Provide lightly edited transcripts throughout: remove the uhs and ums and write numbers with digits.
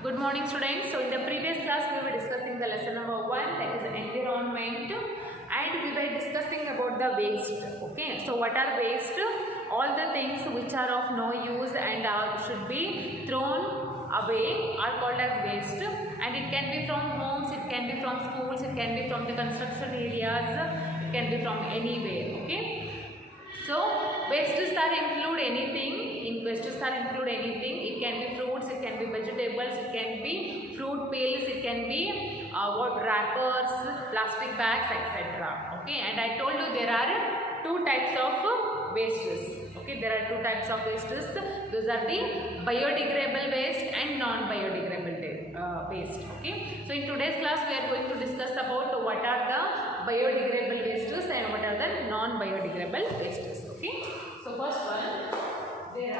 Good morning students. So in the previous class we were discussing the lesson number 1, that is environment, and we were discussing about the waste. Okay, so what are waste? All the things which are of no use and should be thrown away are called as waste, and it can be from homes, it can be from schools, it can be from the construction areas, it can be from anywhere. Okay, so wastes are include anything. Wastes are include anything. It can be fruits, it can be vegetables, it can be fruit peels, it can be wrappers, plastic bags, etc. Okay, and I told you there are two types of wastes. Okay, there are two types of wastes. Those are the biodegradable waste and non-biodegradable waste. Okay, so in today's class we are going to discuss about what are the biodegradable wastes and what are the non-biodegradable wastes. Okay, so first one, there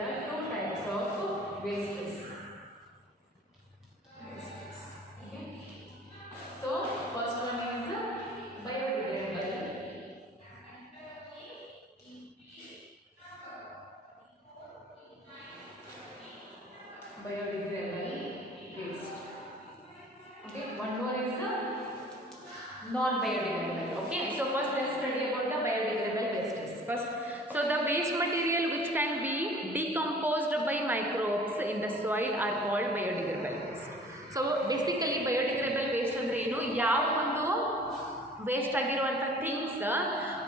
are two types of wastes. Okay, so first one is biodegradable. Waste. Okay, one more is the non-biodegradable. Okay, so first let's study about the biodegradable wastes. First, so the waste material which can be decomposed by microbes in the soil are called biodegradable waste. So basically biodegradable waste ಅಂದ್ರೆ ಏನು, ಯಾವ ಒಂದು waste ಆಗಿರುವಂಥ things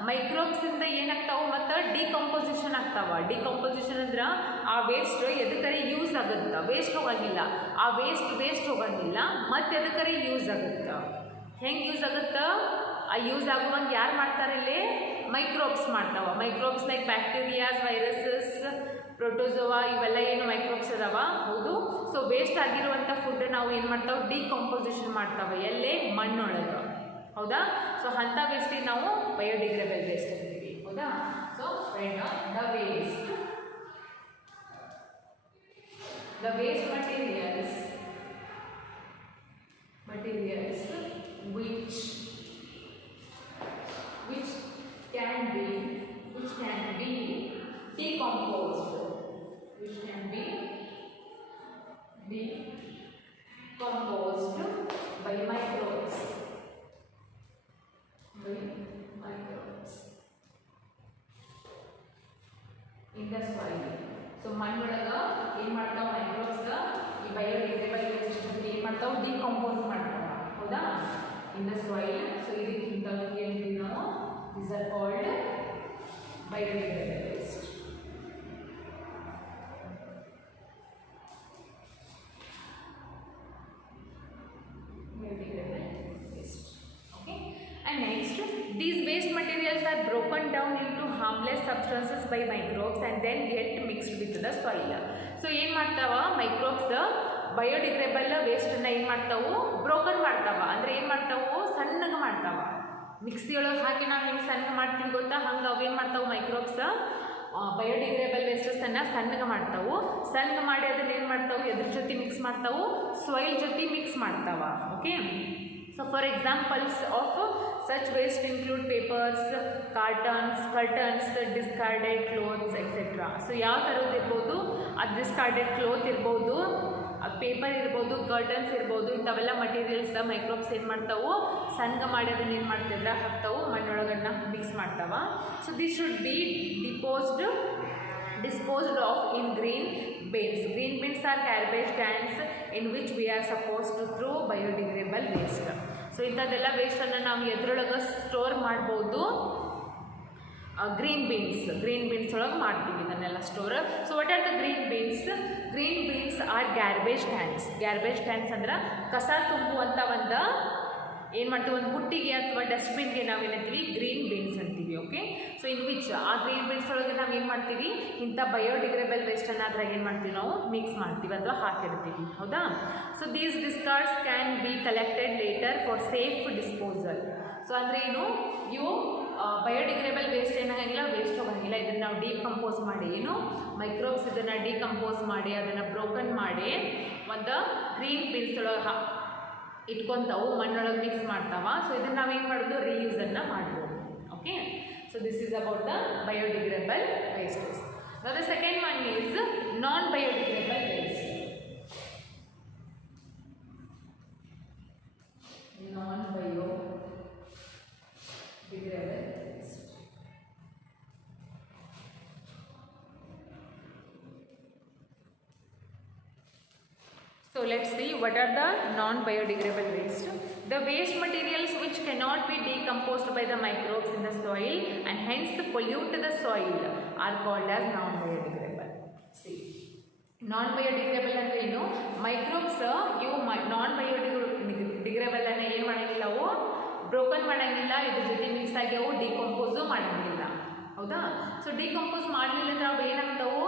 microbes ಇಂದ ಏನಾಗ್ತಾವ ಮತ್ತು decomposition ಆಗ್ತಾವ. Decomposition ಅಂದ್ರೆ ಆ ವೇಸ್ಟ್ ಎದಕ್ಕರೆ ಯೂಸ್ ಆಗುತ್ತಾ, ವೇಸ್ಟ್ ಹೋಗಂಗಿಲ್ಲ, ಆ ವೇಸ್ಟ್ ಹೋಗಂಗಿಲ್ಲ, ಮತ್ತು ಎದಕ್ಕರೆ ಯೂಸ್ ಆಗುತ್ತಾ. ಹೆಂಗೆ ಯೂಸ್ ಆಗುತ್ತಾ, ಆ ಯೂಸ್ ಆಗುವಂಗೆ ಯಾರು ಮಾಡ್ತಾರೆ ಇಲ್ಲಿ, ಮೈಕ್ರೋಬ್ಸ್ ಮಾಡ್ತಾವ. Microbes like bacterias, viruses, protozoa, ಇವೆಲ್ಲ ಏನು ಮೈಕ್ರೋಬ್ಸ್ ಅದಾವ. ಹೌದು, ಸೊ ವೇಸ್ಟ್ ಆಗಿರುವಂಥ ಫುಡ್ ನಾವು ಏನು ಮಾಡ್ತಾವೆ, ಡಿಕಂಪೋಸಿಷನ್ ಮಾಡ್ತಾವೆ. ಎಲ್ಲೇ ಮಣ್ಣೊಳಗೆ. ಹೌದಾ, ಸೊ ಅಂಥ ವೇಸ್ಟಿಗೆ ನಾವು ಬಯೋಡಿಗ್ರೇಡಬಲ್ ವೇಸ್ಟ್ ಅಂತೀವಿ. ಹೌದಾ, so the waste materials which can be decomposed by microbes in the soil. So ಮಣ್ಣೊಳಗ ಏನು ಮಾಡ್ತಾವ ಮೈಕ್ರೋಬ್ಸ್, ಈ ಬಯೋಡಿಗ್ರೇಡಬಲ್ ವೇಸ್ಟ್ ಏನು ಮಾಡ್ತಾವ, ಡಿಕಂಪೋಸ್ ಮಾಡ್ತಾವ. ಹೌದಾ, ಇನ್ ದ ಸಾಯಿಲ್. ಸೊ ಇದಕ್ಕೆ ಇಂಥದಕ್ಕೆ ಏನ್ತೀವಿ ನಾವು, these are called biodegradable waste. Okay, and next, these waste materials are broken down into harmless substances by microbes and then get mixed with the soil. So ಏನು ಮಾಡ್ತಾವ microbes biodegradable ವೇಸ್ಟನ್ನು ಏನು ಮಾಡ್ತಾವು, broken ಮಾಡ್ತಾವ. ಅಂದರೆ ಏನು ಮಾಡ್ತಾವು, ಸಣ್ಣಗೆ ಮಾಡ್ತಾವ. ಮಿಕ್ಸಿಯೊಳಗೆ ಹಾಕಿ ನಾವು ಹೆಂಗೆ ಸಣ್ಣ ಮಾಡ್ತೀವಿ ಗೊತ್ತಾ, ಹಂಗೆ ಅವು ಏನು ಮಾಡ್ತಾವೆ ಮೈಕ್ರೋಬ್ಸ್ ಬಯೋಡಿಗ್ರೇಡಬಲ್ ವೇಸ್ಟನ್ನು ಸಣ್ಣಗೆ ಮಾಡ್ತಾವು. ಸಣ್ಣ ಮಾಡಿ ಅದನ್ನು ಏನು ಮಾಡ್ತಾವು, ಎದ್ರ ಜೊತೆ ಮಿಕ್ಸ್ ಮಾಡ್ತಾವು, ಸಾಯಿಲ್ ಜೊತೆ ಮಿಕ್ಸ್ ಮಾಡ್ತಾವ. Okay, so for examples of such waste include papers, curtains, discarded clothes, etc. So ಯಾವ ಥರದ್ದು ಇರ್ಬೋದು, ಅದು ಡಿಸ್ಕಾರ್ಡೆಡ್ ಕ್ಲೋತ್ ಇರ್ಬೋದು, ಪೇಪರ್ ಇರ್ಬೋದು, ಕರ್ಟನ್ಸ್ ಇರ್ಬೋದು, ಇಂಥವೆಲ್ಲ ಮಟೀರಿಯಲ್ಸ್ ಮೈಕ್ರೋಬ್ಸ್ ಏನು ಮಾಡ್ತಾವು, ಸಣ್ಣ ಮಾಡಿ ಅದನ್ನು ಏನು ಮಾಡ್ತಿದ್ರೆ ಹಾಕ್ತಾವು, ಮಣ್ಣೊಳಗನ್ನ ಮಿಕ್ಸ್ ಮಾಡ್ತಾವ. So this should be disposed of in green bins. Green bins are garbage cans in which we are supposed to throw biodegradable waste. So ಇಂಥದ್ದೆಲ್ಲ ವೇಸ್ಟನ್ನು ನಾವು ಎದ್ರೊಳಗೆ ಸ್ಟೋರ್ ಮಾಡ್ಬೋದು, ಗ್ರೀನ್ ಬಿನ್ಸ್ ಒಳಗೆ ಮಾಡ್ತೀವಿ ಇದನ್ನೆಲ್ಲ store. So what are the green bins are garbage cans ಅಂದ್ರೆ ಕಸ ತುಂಬುವಂಥ ಒಂದು ಏನು ಮಾಡ್ತೀವಿ, ಒಂದು ಬುಟ್ಟಿಗೆ ಅಥವಾ ಡಸ್ಟ್ಬಿನ್ಗೆ ನಾವೇನಂತೀವಿ, ಗ್ರೀನ್ ಬಿನ್ಸ್ ಅಂತೀವಿ. ಓಕೆ, ಸೊ ಇನ್ ವಿಚ್ ಆ ಗ್ರೀನ್ ಬಿನ್ಸ್ ಒಳಗೆ ನಾವು ಏನು ಮಾಡ್ತೀವಿ, ಇಂಥ ಬಯೋಡಿಗ್ರೇಡಬಲ್ ವೇಸ್ಟನ್ನು ಅದ್ರಾಗ ಏನು ಮಾಡ್ತೀವಿ, ನಾವು ಮಿಕ್ಸ್ ಮಾಡ್ತೀವಿ ಅಥವಾ ಹಾಕಿರ್ತೀವಿ. ಹೌದಾ, so these discards can be collected later for safe disposal. So ಅಂದರೆ ಏನು, ಇವು ಬಯೋಡಿಗ್ರೇಡಬಲ್ ವೇಸ್ಟ್ ಏನಾಗಂಗಿಲ್ಲ, ವೇಸ್ಟ್ ಹೋಗಂಗಿಲ್ಲ. ಇದನ್ನು ನಾವು ಡಿಕಂಪೋಸ್ ಮಾಡಿ, ಏನು ಮೈಕ್ರೋಬ್ಸ್ ಇದನ್ನು ಡಿಕಂಪೋಸ್ ಮಾಡಿ ಅದನ್ನು ಬ್ರೋಕನ್ ಮಾಡಿ ಒಂದು ಗ್ರೀನ್ ಬಿನ್ಸ್ ಒಳಗೆ ಇಟ್ಕೊತಾವು, ಮಣ್ಣೊಳಗೆ ಮಿಕ್ಸ್ ಮಾಡ್ತಾವ. ಸೊ ಇದನ್ನು ನಾವೇನು ಮಾಡೋದು, ರೀಯೂಸನ್ನು ಮಾಡ್ಬೋದು. Okay, So this is about the biodegradable wastes. Now the second one is non-biodegradable waste. Non-biodegradable waste. So let's see what are the non-biodegradable waste. The waste materials which cannot be decomposed by the microbes in the soil and hence pollute the soil are called as non-biodegradable. See, non-biodegradable ಅಂದ್ರೆ ಏನು? Microbes ಇವು non-biodegradable ಅನ್ನ ಏನು ಮಾಡಂಗಿಲ್ಲ, ಅವು broken ಮಾಡಂಗಿಲ್ಲ, ಇದ್ರ ಜೊತೆ ಮಿಕ್ಸ್ ಆಗಿ ಅವು ಡಿಕಂಪೋಸು ಮಾಡಂಗಿಲ್ಲ. ಹೌದಾ? ಸೊ ಡಿಕಂಪೋಸ್ ಮಾಡಲಿಲ್ಲ ಅಂದ್ರೆ ಅವು ಏನಾಗ್ತಾವು,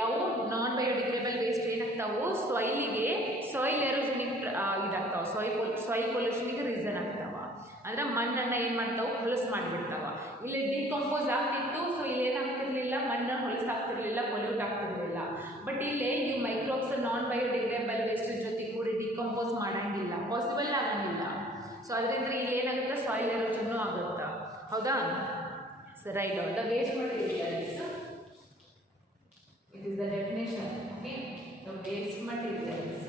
ಯಾವ ನಾನ್ ಬಯೋಡಿಗ್ರೇಡಬಲ್ ವೇಸ್ಟ್ ಏನಾಗ್ತಾವು, ಸಾಯಿಲಿಗೆ ಸಾಯಿಲ್ ಎರೋಷನಿಗೆ ಇದಾಗ್ತಾವೆ, ಸಾಯಿಲ್ ಪೊಲ್ಯೂಷನಿಗೆ ರೀಸನ್ ಆಗ್ತಾವ. ಅಂದ್ರೆ ಮಣ್ಣನ್ನು ಏನು ಮಾಡ್ತಾವೆ, ಹೊಲಸು ಮಾಡಿಬಿಡ್ತಾವ. ಇಲ್ಲಿ ಡಿಕಂಪೋಸ್ ಆಗ್ತಿತ್ತು, ಸೊ ಇಲ್ಲಿ ಏನಾಗ್ತಿರ್ಲಿಲ್ಲ, ಮಣ್ಣು ಹೊಲಸು ಆಗ್ತಿರ್ಲಿಲ್ಲ, ಪೊಲ್ಯೂಟ್ ಆಗ್ತಿರ್ಲಿಲ್ಲ. ಬಟ್ ಇಲ್ಲಿ ಈ ಮೈಕ್ರೋಬ್ಸ್ ನಾನ್ ಬಯೋಡಿಗ್ರೇಡಬಲ್ ವೇಸ್ಟ್ ಜೊತೆ ಕೂಡ ಡಿಕಂಪೋಸ್ ಮಾಡಂಗಿಲ್ಲ, ಪಾಸಿಬಲ್ ಆಗಂಗಿಲ್ಲ. ಸೊ ಅದರಿಂದ ಇಲ್ಲಿ ಏನಾಗುತ್ತೆ, ಸಾಯಿಲ್ ಎರೋಷನ್ನು ಆಗುತ್ತಾ. ಹೌದಾ? So right, the waste materials. It is the definition. Okay, the waste materials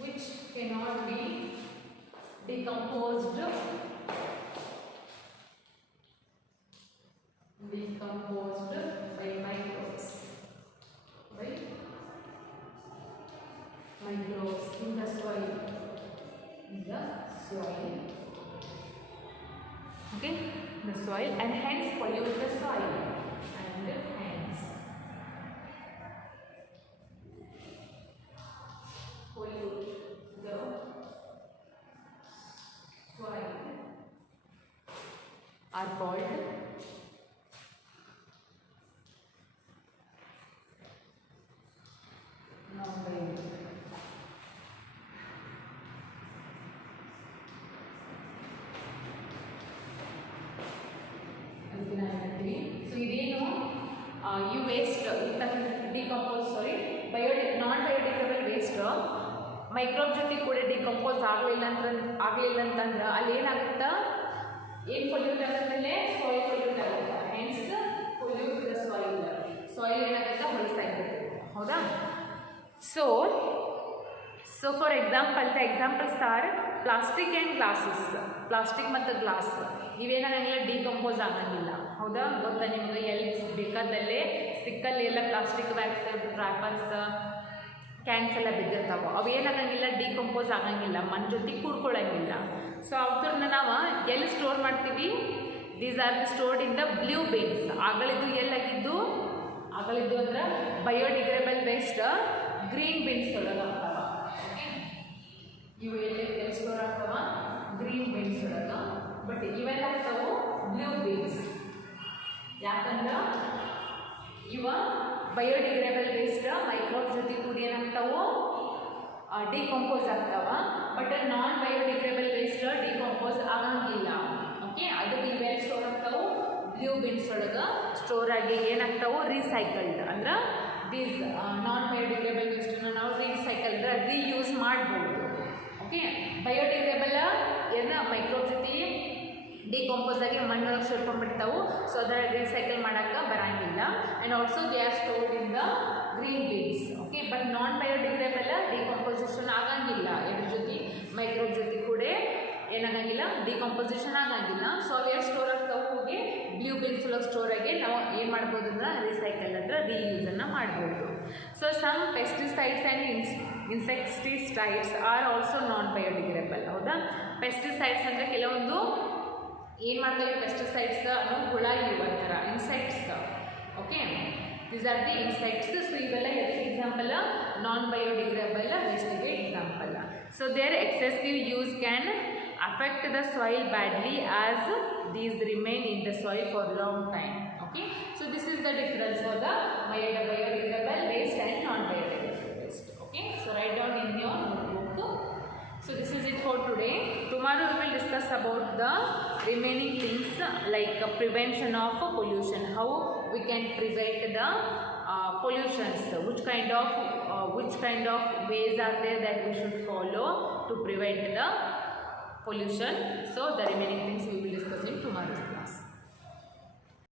which cannot be decomposed by microbes, right? Microbes in the soil. Okay, the soil, and hence pollute the soil, and hence pollute the soil are called non-biodegradable. So ಇದೇನು ಈ waste decompose ನಾನ್ biodegradable waste microbe ಜೊತೆ ಕೂಡ decompose ಆಗಲಿಲ್ಲ ಅಂತಂದ್ರೆ ಅಲ್ಲಿ ಏನಾಗುತ್ತಾ, ಏನು pollute ಆಗುತ್ತಲ್ಲೇ, soil pollute ಆಗುತ್ತೆ. Hence pollute the soil ಏನಾಗುತ್ತೆ, ಹೊಲಸಾಗಿರುತ್ತೆ. ಹೌದಾ? So for example, the examples R plastic and glasses. Plastic ಮತ್ತು ಗ್ಲಾಸ್ ಇವೇನಾಗಂಗಿಲ್ಲ, ಡಿಕಂಪೋಸ್ ಆಗಂಗಿಲ್ಲ. ಹೌದಾ? ಗೊತ್ತಾ ನಿಮಗೆ? ಎಲ್ಲಿ ಬೇಕಾದಲ್ಲೇ ಸಿಕ್ಕಲ್ಲಿ ಎಲ್ಲ ಪ್ಲಾಸ್ಟಿಕ್ ಬ್ಯಾಗ್ಸ್, ರ್ಯಾಪರ್ಸ್, ಕ್ಯಾನ್ಸ್ ಎಲ್ಲ ಬಿದ್ದಿರ್ತಾವೆ. ಅವು ಏನಾಗಂಗಿಲ್ಲ, ಡಿಕಂಪೋಸ್ ಆಗಂಗಿಲ್ಲ, ಮಣ್ಣು ಜೊತೆ ಕೂಡ್ಕೊಳ್ಳಂಗಿಲ್ಲ. ಸೊ ಅವ್ರನ್ನ ನಾವು ಎಲ್ಲಿ ಸ್ಟೋರ್ ಮಾಡ್ತೀವಿ? These are the stored in the blue bins. ಆಗಲಿದ್ದು ಎಲ್ಲಾಗಿದ್ದು ಅಂದ್ರೆ ಬಯೋಡಿಗ್ರೇಡಬಲ್ ವೇಸ್ಟ್ ಗ್ರೀನ್ ಬಿನ್ಸ್ ಒಳಗೆ ಆಗ್ತಾವ. ಇವು ಎಲ್ಲಿ ಸ್ಟೋರ್ ಆಗ್ತಾವ? ಗ್ರೀನ್ ಬಿನ್ಸ್ ಒಳಗೆ. ಬಟ್ ಇವೆಲ್ಲ ಆಗ್ತಾವು ಬ್ಲೂ ಬಿನ್ಸ್. ಯಾಕಂದ್ರೆ ಇವ ಬಯೋಡಿಗ್ರೇಡಬಲ್ ವೇಸ್ಟ್ ಮೈಕ್ರೋಬ್ ಜೊತೆ ಕೂಡ ಏನಾಗ್ತಾವು, ಡಿಕಂಪೋಸ್ ಆಗ್ತಾವ. But non biodegradable waste decompose ಆಗಂಗಿಲ್ಲ. ಓಕೆ, ಅದಕ್ಕೆ ಇವೆಲ್ಲ ಸ್ಟೋರ್ ಆಗ್ತಾವು ಬ್ಲೂ ಬಿನ್ಸ್ ಒಳಗೆ ಸ್ಟೋರ್ ಆಗಿ ಏನಾಗ್ತಾವು, ರೀಸೈಕಲ್ಡ್. ಅಂದ್ರೆ ದೀಸ್ ನಾನ್ ಬಯೋಡಿಗ್ರೇಡಬಲ್ ವೇಸ್ಟನ್ನು ನಾವು ರೀಸೈಕಲ್ ಅಂದ್ರೆ ರೀಯೂಸ್ ಮಾಡ್ಬೋದು. ಓಕೆ, ಬಯೋಡಿಗ್ರೇಡಬಲ್ ಏನು ಮೈಕ್ರೋಬ್ ಜೊತೆ ಡಿಕಂಪೋಸ್ ಆಗಿ ಮಣ್ಣೊಳಗೆ ಸೇರ್ಕೊಂಡ್ಬಿಡ್ತಾವು. ಸೊ ಅದರ ರೀಸೈಕಲ್ ಮಾಡೋಕ್ಕೆ ಬರೋಂಗಿಲ್ಲ. And also they are stored in the green bins. Okay, but non biodegradable decomposition ಆಗಂಗಿಲ್ಲ. ಇದ್ರ ಜೊತೆ ಮೈಕ್ರೋಬ್ ಜೊತೆ ಕೂಡ ಏನಾಗಂಗಿಲ್ಲ, ಡಿಕಂಪೋಸಿಷನ್ ಆಗಂಗಿಲ್ಲ. ಸೊ ಅವು ಸ್ಟೋರ್ ಆಗ್ತಾವೆ, ಹೋಗಿ ಬ್ಲೂ ಬಿನ್ಸ್ ಒಳಗೆ ಸ್ಟೋರ್ ಆಗಿ ನಾವು ಏನು ಮಾಡ್ಬೋದು ಅಂದ್ರೆ ರೀಸೈಕಲ್ ಅಂದ್ರೆ ರೀಯೂಸನ್ನು ಮಾಡ್ಬೋದು. So some pesticides and insecticides are also non biodegradable. ಹೌದಾ? ಪೆಸ್ಟಿಸೈಡ್ಸ್ ಅಂದರೆ ಕೆಲವೊಂದು ಏನು ಮಾಡ್ತಾವೆ, ಪೆಸ್ಟಿಸೈಡ್ಸ್ ಅನ್ನೋ ಹುಳ ಇವಂತರ insects. Okay, these are the insects. So ಇವೆಲ್ಲ ಎಕ್ಸಾಂಪಲ್ ನಾನ್ ಬಯೋಡಿಗ್ರೇಡಬಲ್ ವೇಸ್ಟಿಗೆ example. So there excessive use can affect the soil badly as these remain in the soil for long time. Okay, so this is the difference of the biodegradable waste and non-biodegradable waste. Okay, so write down in your notebook. So this is it for today. Tomorrow we will discuss about the remaining things like prevention of pollution, how we can prevent the pollutions, which kind of which kind of ways are there that we should follow to prevent the pollution. So the remaining things we